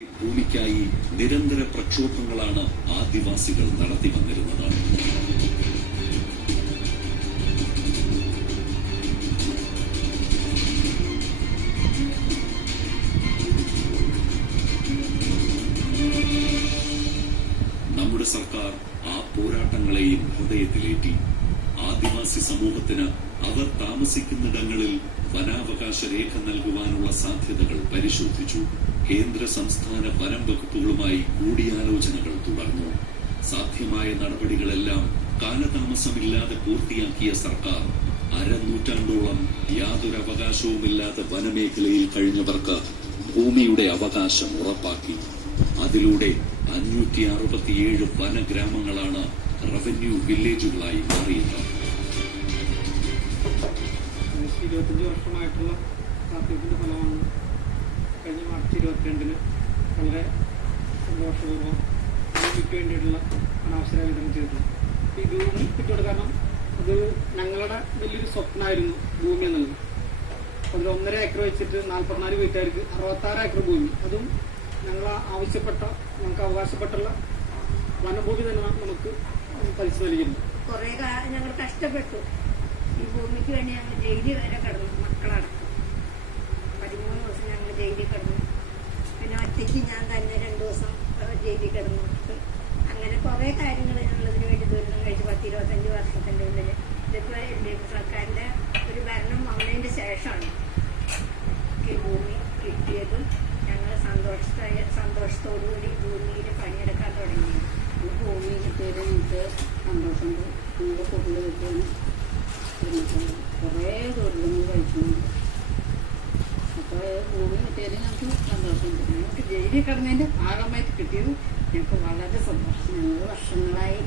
ഭൂമിക്കായി നിരന്തര പ്രക്ഷോഭങ്ങളാണ് ആദിവാസികൾ നടത്തി വന്നിരുന്നത്. നമ്മുടെ സർക്കാർ ആ പോരാട്ടങ്ങളെയും ഹൃദയത്തിലേറ്റി. ആദിവാസി സമൂഹത്തിന് അവർ താമസിക്കുന്നിടങ്ങളിൽ വനാവകാശ രേഖ നൽകുവാനുള്ള സാധ്യതകൾ പരിശോധിച്ചു. കേന്ദ്ര സംസ്ഥാന വനം വകുപ്പുകളുമായി കൂടിയാലോചനകൾ തുടർന്നു. സാധ്യമായ നടപടികളെല്ലാം കാലതാമസമില്ലാതെ പൂർത്തിയാക്കിയ സർക്കാർ അരനൂറ്റാണ്ടോളം യാതൊരു അവകാശവുമില്ലാതെ വനമേഖലയിൽ കഴിഞ്ഞവർക്ക് ഭൂമിയുടെ അവകാശം ഉറപ്പാക്കി. അതിലൂടെ 567 വനഗ്രാമങ്ങളാണ് റവന്യൂ വില്ലേജുകളായി മാറിയത്. 25 വർഷമായിട്ടുള്ള കാത്തിരിപ്പിന്റെ ഫലമാണ് കഴിഞ്ഞ മാർച്ച് 22-ന് വളരെ സന്തോഷപൂർവ്വം ഭൂമിക്ക് വേണ്ടിയിട്ടുള്ള അനാവശ്യ വിതരണം ചെയ്തത്. ഈ ഭൂമി കിട്ടിയത് കാരണം അത് ഞങ്ങളുടെ വലിയൊരു സ്വപ്നമായിരുന്നു ഭൂമി എന്നുള്ളത്. അതിൽ 1.5 ഏക്കർ വെച്ചിട്ട് 44 വീട്ടുകാർക്ക് 66 ഏക്കർ ഭൂമി, അതും ഞങ്ങൾ ആവശ്യപ്പെട്ട നമുക്ക് അവകാശപ്പെട്ടുള്ള വനഭൂമി തന്നെ നമുക്ക് പലിശ നൽകിയിരുന്നു. കുറെ ഞങ്ങൾ കഷ്ടപ്പെട്ടു. ഈ ഭൂമിക്ക് വേണ്ടി ഞങ്ങൾ ജയിലിൽ വരെ കിടന്നു, മക്കളടക്കം 13 ദിവസം ഞങ്ങൾ ജയിലിൽ കിടന്നു. പിന്നെ ഒറ്റയ്ക്ക് ഞാൻ തന്നെ 2 ദിവസം ജയിലിൽ കിടന്നു. അങ്ങനെ കുറെ കാര്യങ്ങൾ ഞങ്ങൾ ഇതിനു വേണ്ടി ദുരിതം കഴിച്ചു. 10-25 വർഷത്തിന്റെ ഉള്ളിൽ ഇതിപ്പോ LDF സർക്കാരിന്റെ ഒരു ഭരണം വന്നതിന്റെ ശേഷമാണ് ഈ ഭൂമി കിട്ടിയതും ഞങ്ങൾ സന്തോഷത്തോടുകൂടി ഭൂമിയിൽ പണിയെടുക്കാൻ തുടങ്ങിയത്. ഈ ഭൂമി കിട്ടിയത് എനിക്ക് സന്തോഷമുണ്ട്. ഞങ്ങളുടെ കുട്ടികൾ കിട്ടിയാണ് കുറേ ദുരിതങ്ങൾ കഴിക്കുന്നുണ്ട്. അപ്പോൾ ഭൂമി കിട്ടിയതിൽ ഞങ്ങൾക്ക് സന്തോഷമുണ്ട്. ഞങ്ങൾക്ക് ജയിലിൽ കിടന്നതിൻ്റെ ഭാഗമായിട്ട് കിട്ടിയത് ഞങ്ങൾക്ക് വളരെ സന്തോഷം. ഞങ്ങൾ വർഷങ്ങളായി